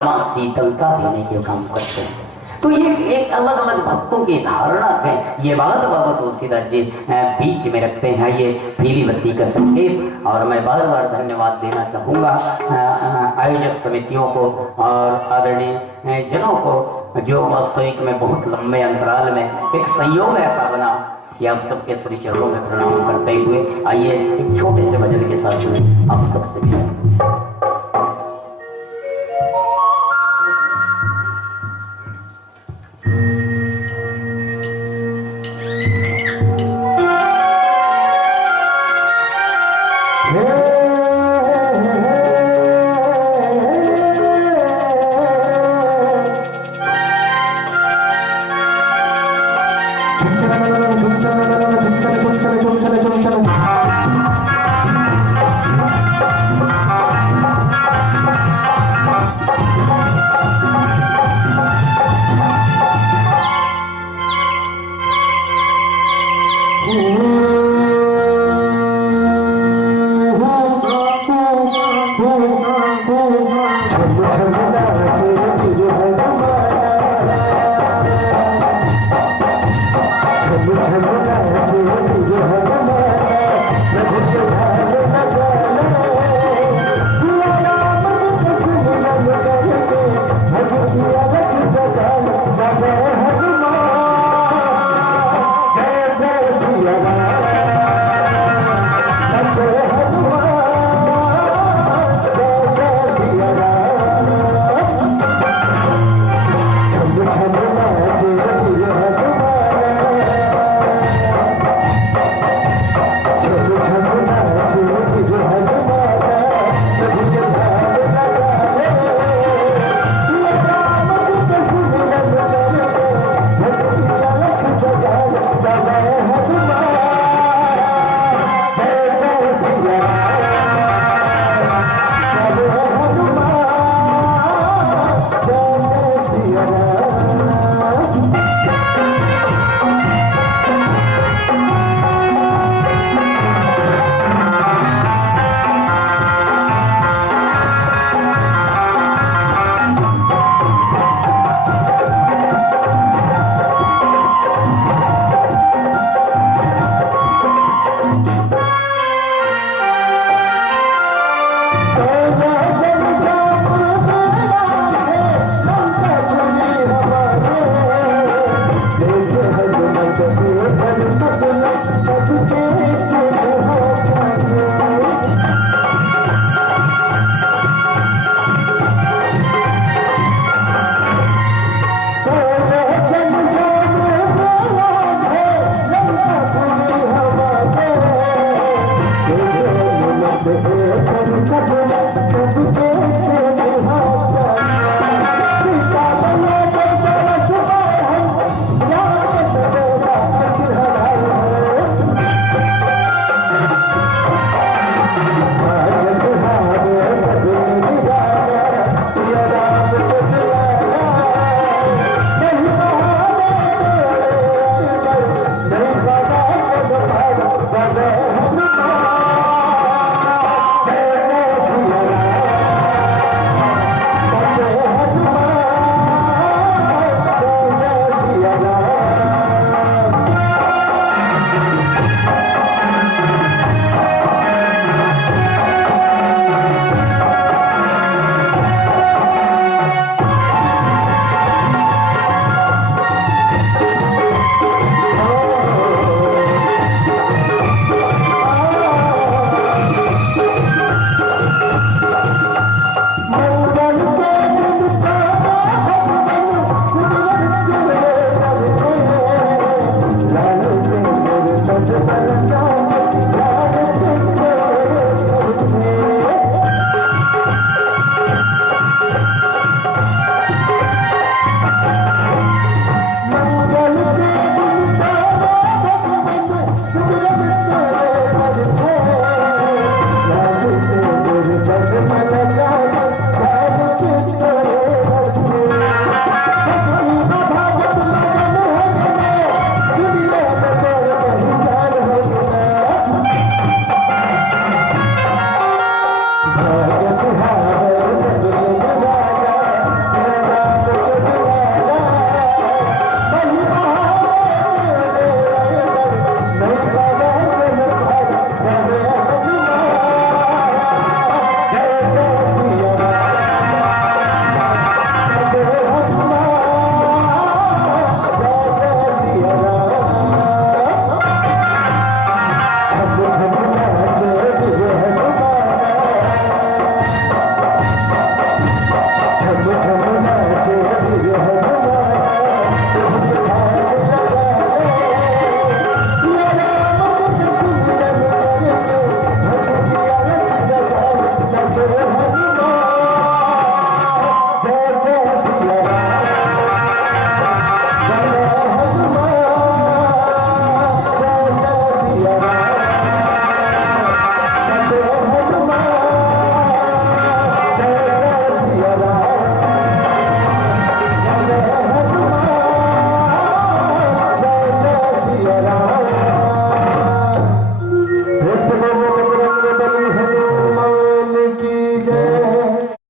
शीतलता देने के काम करते हैं। तो ये एक अलग अलग भक्तों की धारणा है। ये बात बाबा तुलसीदास जी बीच में रखते हैं ये पीली बत्ती का संकेत। और मैं बार बार धन्यवाद देना चाहूँगा आयोजक समितियों को और आदरणीय जनों को, जो वास्तविक में बहुत लंबे अंतराल में एक संयोग ऐसा बना कि आप सबके श्री चरणों में प्रणाम करते हुए आइए एक छोटे से भजन के साथ आप सबसे